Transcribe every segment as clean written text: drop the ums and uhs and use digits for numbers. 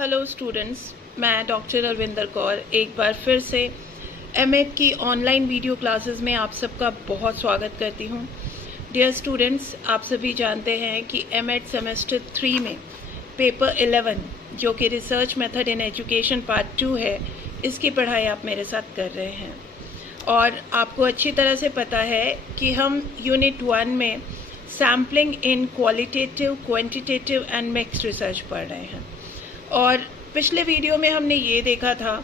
Hello students, मैं doctor Arvinder Kaur एक बार फिर से एमएड की ऑनलाइन वीडियो क्लासेस में आप सबका बहुत स्वागत करती हूँ। डियर स्टूडेंट्स, आप सभी जानते हैं कि एमएड सेमेस्टर 3 में पेपर 11 जो कि research method in education part 2 है, इसकी पढ़ाई आप मेरे साथ कर रहे हैं। और आपको अच्छी तरह से पता है कि हम यूनिट 1 में sampling in qualitative, quantitative and mixed research पढ़ रहे हैं। और पिछले वीडियो में हमने ये देखा था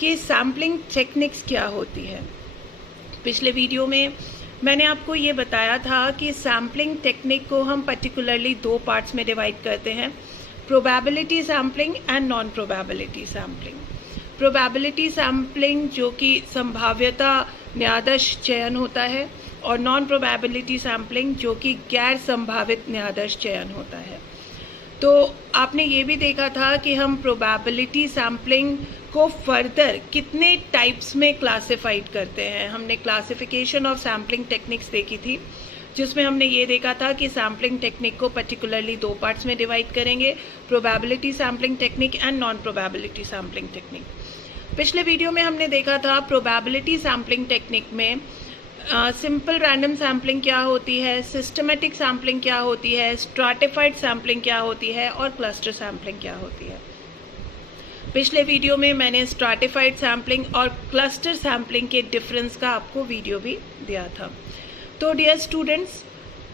कि सैम्पलिंग टेक्निक्स क्या होती है। पिछले वीडियो में मैंने आपको ये बताया था कि सैम्पलिंग टेक्निक को हम पर्टिकुलरली 2 पार्ट्स में डिवाइड करते हैं, probability sampling and non probability sampling. Probability sampling जो कि संभाव्यता न्यायाधीश चयन होता है, और नॉन प्रोबेबिलिटी सैम्पलिंग जो कि गैर संभावित न्यायाधीश चयन होता है। तो आपने ये भी देखा था कि हम प्रोबेबिलिटी सैम्पलिंग को फर्दर कितने टाइप्स में क्लासिफाइड करते हैं। हमने क्लासिफिकेशन ऑफ सैम्पलिंग टेक्निक्स देखी थी, जिसमें हमने ये देखा था कि सैम्पलिंग टेक्निक को पर्टिकुलरली 2 पार्ट्स में डिवाइड करेंगे, probability sampling technique and non probability sampling technique. पिछले वीडियो में हमने देखा था प्रोबेबिलिटी सैम्पलिंग टेक्निक में सिंपल रैंडम सैम्पलिंग क्या होती है, सिस्टमेटिक सैम्पलिंग क्या होती है, स्ट्रैटिफाइड सैम्पलिंग क्या होती है और क्लस्टर सैम्पलिंग क्या होती है। पिछले वीडियो में मैंने स्ट्रैटिफाइड सैम्पलिंग और क्लस्टर सैम्पलिंग के डिफरेंस का आपको वीडियो भी दिया था। तो डियर स्टूडेंट्स,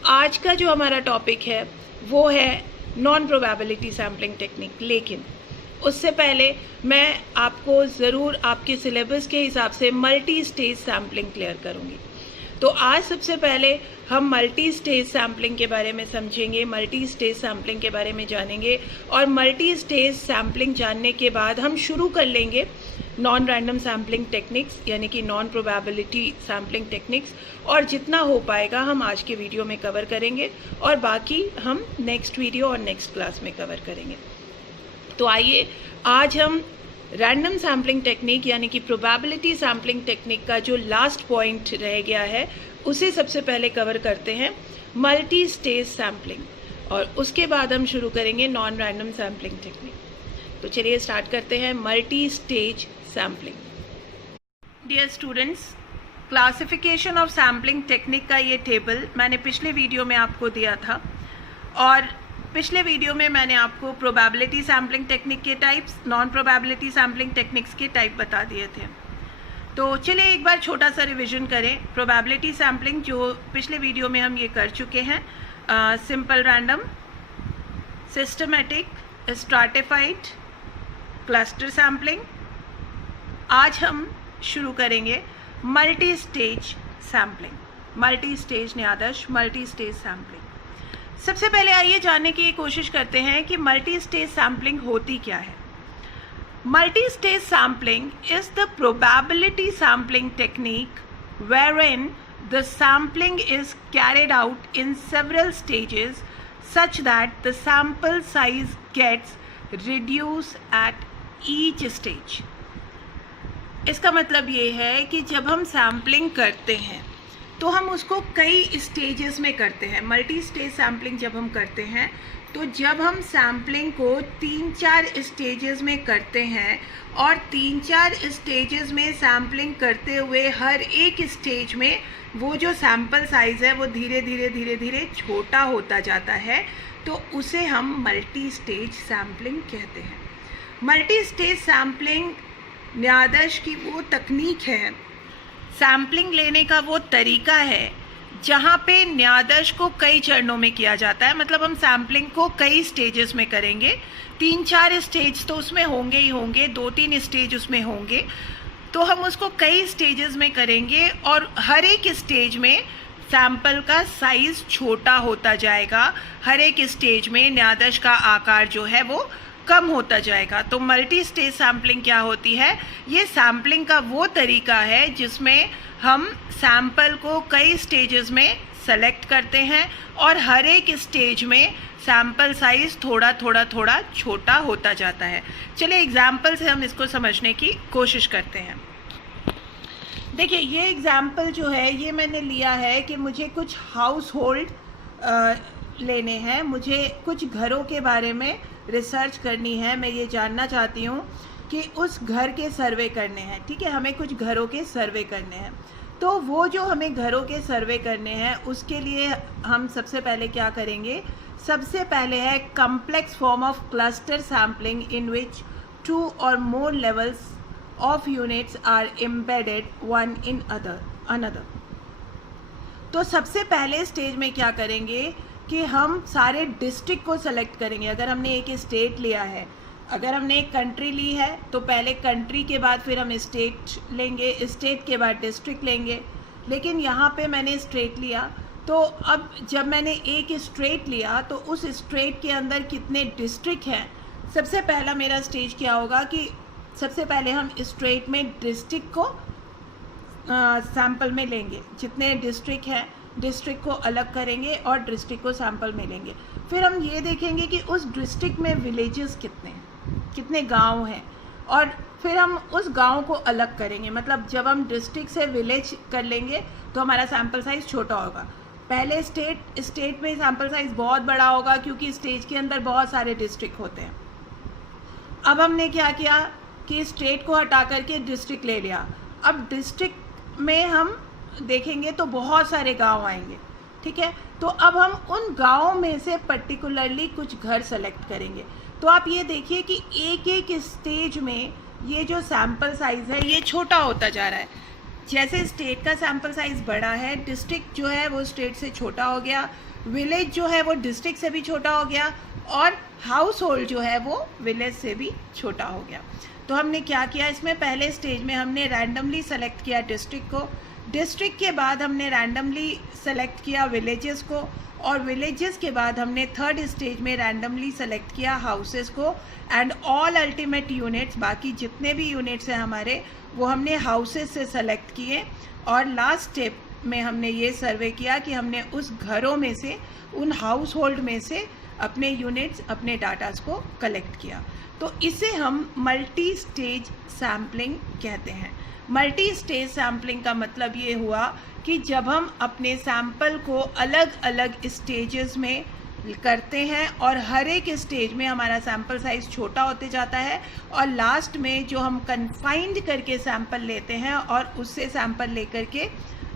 आज का जो हमारा टॉपिक है वो है नॉन प्रोबेबिलिटी सैम्पलिंग टेक्निक। लेकिन उससे पहले मैं आपको ज़रूर आपके सिलेबस के हिसाब से मल्टी स्टेज सैम्पलिंग क्लियर करूँगी। तो आज सबसे पहले हम मल्टी स्टेज सैम्पलिंग के बारे में समझेंगे, मल्टी स्टेज सैम्पलिंग के बारे में जानेंगे, और मल्टी स्टेज सैम्पलिंग जानने के बाद हम शुरू कर लेंगे नॉन रैंडम सैम्पलिंग टेक्निक्स, यानी कि नॉन प्रोबेबिलिटी सैम्पलिंग टेक्निक्स। और जितना हो पाएगा हम आज के वीडियो में कवर करेंगे, और बाकी हम नेक्स्ट वीडियो और नेक्स्ट क्लास में कवर करेंगे। तो आइए आज हम रैंडम सैम्पलिंग टेक्निक यानी कि प्रोबेबिलिटी सैम्पलिंग टेक्निक का जो लास्ट पॉइंट रह गया है उसे सबसे पहले कवर करते हैं, मल्टी स्टेज सैम्पलिंग, और उसके बाद हम शुरू करेंगे नॉन रैंडम सैम्पलिंग टेक्निक। तो चलिए स्टार्ट करते हैं multi stage sampling. Dear students, classification of sampling technique का ये टेबल मैंने पिछले वीडियो में आपको दिया था, और पिछले वीडियो में मैंने आपको प्रोबेबिलिटी सैम्पलिंग टेक्निक के types, non probability sampling techniques के टाइप बता दिए थे। तो चलिए एक बार छोटा सा रिवीजन करें। प्रोबेबिलिटी सैम्पलिंग जो पिछले वीडियो में हम ये कर चुके हैं, simple random, systematic, stratified, cluster sampling. आज हम शुरू करेंगे multi stage sampling, multi stage न्यायाधीश, मल्टी स्टेज सैम्पलिंग। सबसे पहले आइए जानने की कोशिश करते हैं कि मल्टी स्टेज सैम्पलिंग होती क्या है। Multi stage sampling is the probability sampling technique wherein the sampling is carried out in several stages such that the sample size gets reduced at each stage। इसका मतलब ये है कि जब हम सैम्पलिंग करते हैं तो हम उसको कई स्टेजेस में करते हैं। मल्टी स्टेज सैम्पलिंग जब हम करते हैं तो जब हम सैम्पलिंग को 3-4 स्टेजेस में करते हैं, और 3-4 स्टेजेस में सैम्पलिंग करते हुए हर एक स्टेज में वो जो सैम्पल साइज़ है वो धीरे धीरे छोटा होता जाता है, तो उसे हम मल्टी स्टेज सैम्पलिंग कहते हैं। मल्टी स्टेज सैम्पलिंग न्यायाधीश की वो तकनीक है, सैम्पलिंग लेने का वो तरीका है जहाँ पे न्यायाधीश को कई चरणों में किया जाता है। मतलब हम सैम्पलिंग को कई स्टेजेस में करेंगे, 3-4 स्टेज तो उसमें होंगे ही होंगे, 2-3 स्टेज उसमें होंगे, तो हम उसको कई स्टेजेस में करेंगे, और हर एक स्टेज में सैम्पल का साइज़ छोटा होता जाएगा, हर एक स्टेज में न्यायाधीश का आकार जो है वो कम होता जाएगा। तो मल्टी स्टेज सैम्पलिंग क्या होती है? ये सैम्पलिंग का वो तरीका है जिसमें हम सैम्पल को कई स्टेजेस में सेलेक्ट करते हैं, और हर एक स्टेज में सैम्पल साइज़ थोड़ा छोटा होता जाता है। चलिए एग्जाम्पल से हम इसको समझने की कोशिश करते हैं। देखिए, ये एग्जाम्पल जो है ये मैंने लिया है कि मुझे कुछ हाउस होल्ड लेने हैं, मुझे कुछ घरों के बारे में रिसर्च करनी है, मैं ये जानना चाहती हूँ कि उस घर के सर्वे करने हैं, ठीक है, हमें कुछ घरों के सर्वे करने हैं। तो वो जो हमें घरों के सर्वे करने हैं उसके लिए हम सबसे पहले क्या करेंगे, सबसे पहले है complex form of cluster sampling in which 2 or more levels of units are embedded one in another। तो सबसे पहले स्टेज में क्या करेंगे कि हम सारे डिस्ट्रिक्ट को सेलेक्ट करेंगे। अगर हमने एक स्टेट लिया है, अगर हमने एक कंट्री ली है तो पहले कंट्री के बाद फिर हम स्टेट लेंगे, स्टेट के बाद डिस्ट्रिक्ट लेंगे। लेकिन यहाँ पे मैंने स्टेट लिया, तो अब जब मैंने एक स्टेट लिया तो उस स्टेट के अंदर कितने डिस्ट्रिक्ट हैं, सबसे पहला मेरा स्टेज क्या होगा कि सबसे पहले हम स्टेट में डिस्ट्रिक्ट को सैंपल में लेंगे। जितने डिस्ट्रिक्ट हैं डिस्ट्रिक्ट को अलग करेंगे और डिस्ट्रिक्ट को सैंपल में लेंगे। फिर हम ये देखेंगे कि उस डिस्ट्रिक्ट में विलेजेस कितने हैं, कितने गांव हैं, और फिर हम उस गांव को अलग करेंगे। मतलब जब हम डिस्ट्रिक्ट से विलेज कर लेंगे तो हमारा सैंपल साइज़ छोटा होगा। पहले स्टेट में सैंपल साइज़ बहुत बड़ा होगा क्योंकि स्टेट के अंदर बहुत सारे डिस्ट्रिक्ट होते हैं। अब हमने क्या किया कि स्टेट को हटा करके डिस्ट्रिक्ट ले लिया। अब डिस्ट्रिक्ट में हम देखेंगे तो बहुत सारे गांव आएंगे, ठीक है। तो अब हम उन गांवों में से पर्टिकुलरली कुछ घर सेलेक्ट करेंगे। तो आप ये देखिए कि एक एक स्टेज में ये जो सैंपल साइज़ है ये छोटा होता जा रहा है। जैसे स्टेट का सैंपल साइज़ बड़ा है, डिस्ट्रिक्ट जो है वो स्टेट से छोटा हो गया, विलेज जो है वो डिस्ट्रिक्ट से भी छोटा हो गया, और हाउस होल्ड जो है वो विलेज से भी छोटा हो गया। तो हमने क्या किया, इसमें पहले स्टेज में हमने रैंडमली सेलेक्ट किया डिस्ट्रिक्ट को, डिस्ट्रिक्ट के बाद हमने रैंडमली सेलेक्ट किया विलेजेस को, और विलेजेस के बाद हमने थर्ड स्टेज में रैंडमली सेलेक्ट किया हाउसेस को, एंड ऑल अल्टीमेट यूनिट्स, बाकी जितने भी यूनिट्स हैं हमारे वो हमने हाउसेस से सेलेक्ट किए। और लास्ट स्टेप में हमने ये सर्वे किया कि हमने उस घरों में से, उन हाउस होल्ड में से अपने यूनिट्स, अपने डाटास को कलेक्ट किया। तो इसे हम मल्टी स्टेज सैम्पलिंग कहते हैं। मल्टी स्टेज सैम्पलिंग का मतलब ये हुआ कि जब हम अपने सैंपल को अलग अलग स्टेजेस में करते हैं और हर एक स्टेज में हमारा सैंपल साइज़ छोटा होते जाता है, और लास्ट में जो हम कन्फाइंड करके सैंपल लेते हैं और उससे सैंपल लेकर के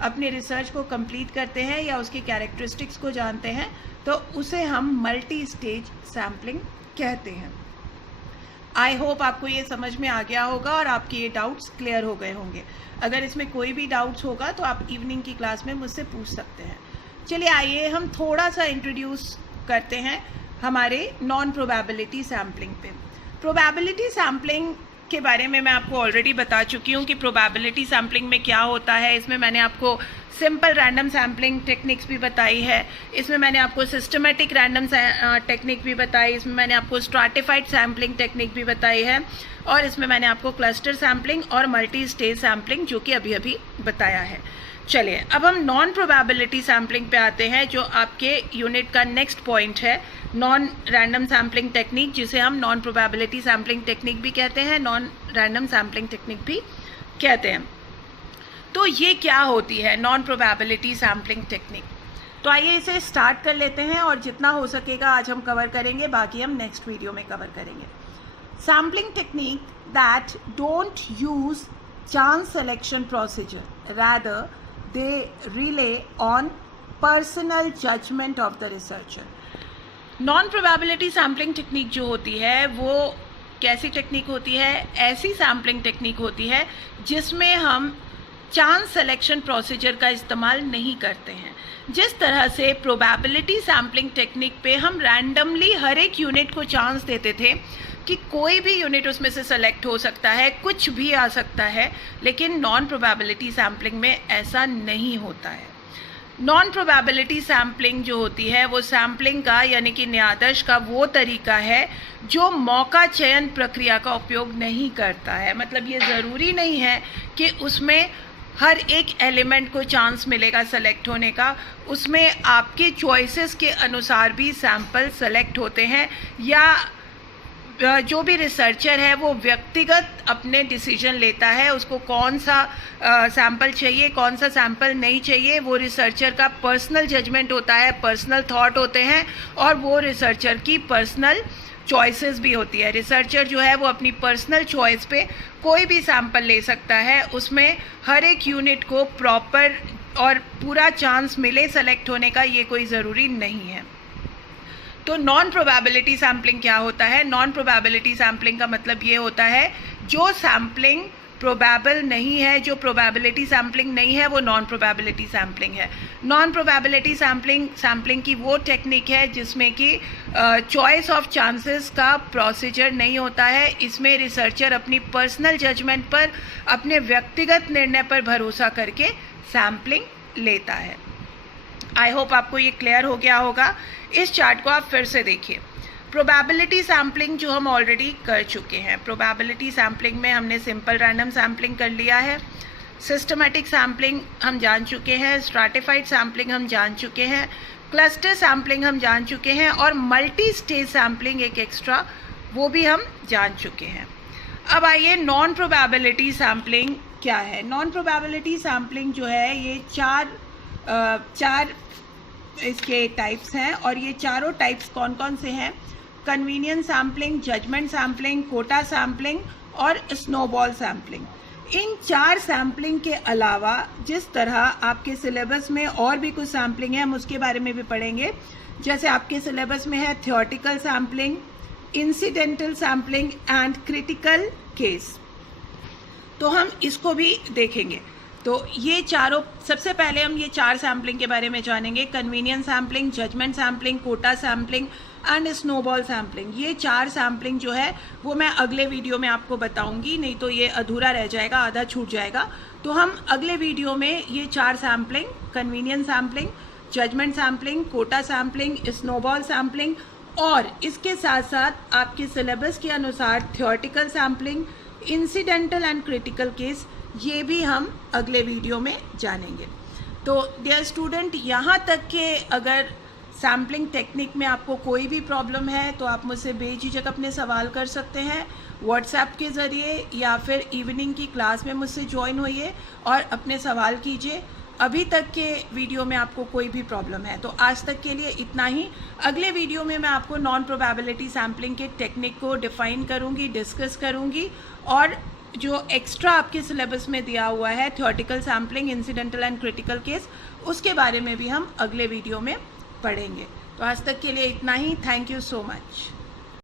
अपने रिसर्च को कंप्लीट करते हैं या उसकी कैरेक्टरिस्टिक्स को जानते हैं, तो उसे हम मल्टी स्टेज सैम्पलिंग कहते हैं। आई होप आपको ये समझ में आ गया होगा और आपके ये डाउट्स क्लियर हो गए होंगे। अगर इसमें कोई भी डाउट्स होगा तो आप इवनिंग की क्लास में मुझसे पूछ सकते हैं। चलिए आइए हम थोड़ा सा इंट्रोड्यूस करते हैं हमारे नॉन प्रोबेबिलिटी सैम्पलिंग पे। प्रोबेबिलिटी सैम्पलिंग के बारे में मैं आपको ऑलरेडी बता चुकी हूँ कि प्रोबेबिलिटी सैम्पलिंग में क्या होता है। इसमें मैंने आपको सिंपल रैंडम सैम्पलिंग टेक्निक्स भी बताई है, इसमें मैंने आपको सिस्टमेटिक रैंडम टेक्निक भी बताई, इसमें मैंने आपको स्ट्रैटिफाइड सैम्पलिंग टेक्निक भी बताई है, और इसमें मैंने आपको क्लस्टर सैम्पलिंग और मल्टी स्टेज सैम्पलिंग जो कि अभी अभी बताया है। चलिए अब हम नॉन प्रोबेबिलिटी सैम्पलिंग पे आते हैं, जो आपके यूनिट का नेक्स्ट पॉइंट है। नॉन रैंडम सैम्पलिंग टेक्निक, जिसे हम नॉन प्रोबेबिलिटी सैम्पलिंग टेक्निक भी कहते हैं, नॉन रैंडम सैम्पलिंग टेक्निक भी कहते हैं। तो ये क्या होती है नॉन प्रोबेबिलिटी सैम्पलिंग टेक्निक? तो आइए इसे स्टार्ट कर लेते हैं, और जितना हो सकेगा आज हम कवर करेंगे, बाकी हम नेक्स्ट वीडियो में कवर करेंगे। Sampling technique that don't use chance selection procedure, rather they rely on personal judgment of the researcher। Non probability sampling technique जो होती है वो कैसी टेक्निक होती है? ऐसी सैम्पलिंग टेक्निक होती है जिसमें हम चांस सिलेक्शन प्रोसीजर का इस्तेमाल नहीं करते हैं। जिस तरह से प्रोबेबिलिटी सैम्पलिंग टेक्निक पे हम रैंडमली हर एक यूनिट को चांस देते थे कि कोई भी यूनिट उसमें से सेलेक्ट हो सकता है, कुछ भी आ सकता है, लेकिन नॉन प्रोबेबिलिटी सैम्पलिंग में ऐसा नहीं होता है। नॉन प्रोबेबिलिटी सैम्पलिंग जो होती है वो सैम्पलिंग का यानी कि न्यायाधीश का वो तरीका है जो मौका चयन प्रक्रिया का उपयोग नहीं करता है। मतलब ये ज़रूरी नहीं है कि उसमें हर एक एलिमेंट को चांस मिलेगा सेलेक्ट होने का, उसमें आपके चॉइसेस के अनुसार भी सैंपल सेलेक्ट होते हैं, या जो भी रिसर्चर है वो व्यक्तिगत अपने डिसीजन लेता है उसको कौन सा सैंपल चाहिए, कौन सा सैंपल नहीं चाहिए। वो रिसर्चर का पर्सनल जजमेंट होता है, पर्सनल थॉट होते हैं, और वो रिसर्चर की पर्सनल चॉइसेस भी होती है। रिसर्चर जो है वो अपनी पर्सनल चॉइस पे कोई भी सैंपल ले सकता है, उसमें हर एक यूनिट को प्रॉपर और पूरा चांस मिले सेलेक्ट होने का, ये कोई ज़रूरी नहीं है। तो नॉन प्रोबेबिलिटी सैम्पलिंग क्या होता है? नॉन प्रोबेबिलिटी सैम्पलिंग का मतलब ये होता है जो सैम्पलिंग प्रोबेबल नहीं है, जो प्रोबेबिलिटी सैम्पलिंग नहीं है, वो नॉन प्रोबेबिलिटी सैम्पलिंग है। नॉन प्रोबेबिलिटी सैम्पलिंग की वो टेक्निक है जिसमें कि चॉइस ऑफ चांसेस का प्रोसीजर नहीं होता है। इसमें रिसर्चर अपनी पर्सनल जजमेंट पर, अपने व्यक्तिगत निर्णय पर भरोसा करके सैम्पलिंग लेता है। आई होप आपको ये क्लियर हो गया होगा। इस चार्ट को आप फिर से देखिए। प्रोबेबिलिटी सैम्पलिंग जो हम ऑलरेडी कर चुके हैं, प्रोबेबिलिटी सैम्पलिंग में हमने सिंपल रैंडम सैम्पलिंग कर लिया है, सिस्टमेटिक सैम्पलिंग हम जान चुके हैं, स्ट्रैटिफाइड सैम्पलिंग हम जान चुके हैं, क्लस्टर सैम्पलिंग हम जान चुके हैं, और मल्टी स्टेज सैम्पलिंग एक एक्स्ट्रा वो भी हम जान चुके हैं। अब आइए नॉन प्रोबेबिलिटी सैम्पलिंग क्या है। नॉन प्रोबेबिलिटी सैम्पलिंग जो है ये चार इसके टाइप्स हैं, और ये चारों टाइप्स कौन कौन से हैं? Convenience sampling, judgement sampling, quota sampling और स्नोबॉल सैम्पलिंग। इन 4 सैम्पलिंग के अलावा जिस तरह आपके सिलेबस में और भी कुछ सैम्पलिंग है, हम उसके बारे में भी पढ़ेंगे। जैसे आपके सिलेबस में है theoretical sampling, incidental sampling and critical case, तो हम इसको भी देखेंगे। तो ये चारों, सबसे पहले हम ये 4 सैम्पलिंग के बारे में जानेंगे। Convenience sampling, judgement sampling, quota sampling and snowball sampling. ये 4 सैम्पलिंग जो है वो मैं अगले वीडियो में आपको बताऊंगी, नहीं तो ये अधूरा रह जाएगा, आधा छूट जाएगा। तो हम अगले वीडियो में ये 4 sampling, convenience sampling, judgement sampling, quota sampling, snowball sampling, और इसके साथ साथ आपके सिलेबस के अनुसार theoretical sampling, incidental and critical case, ये भी हम अगले वीडियो में जानेंगे। तो डियर स्टूडेंट, यहाँ तक के अगर सैम्पलिंग टेक्निक में आपको कोई भी प्रॉब्लम है तो आप मुझसे बेझिझक अपने सवाल कर सकते हैं व्हाट्सएप के ज़रिए, या फिर इवनिंग की क्लास में मुझसे ज्वाइन होइए और अपने सवाल कीजिए। अभी तक के वीडियो में आपको कोई भी प्रॉब्लम है तो आज तक के लिए इतना ही। अगले वीडियो में मैं आपको नॉन प्रोबेबिलिटी सैम्पलिंग के टेक्निक को डिफ़ाइन करूँगी, डिस्कस करूँगी, और जो एक्स्ट्रा आपके सिलेबस में दिया हुआ है theoretical sampling, incidental and critical case, उसके बारे में भी हम अगले वीडियो में पढ़ेंगे। तो आज तक के लिए इतना ही। Thank you so much.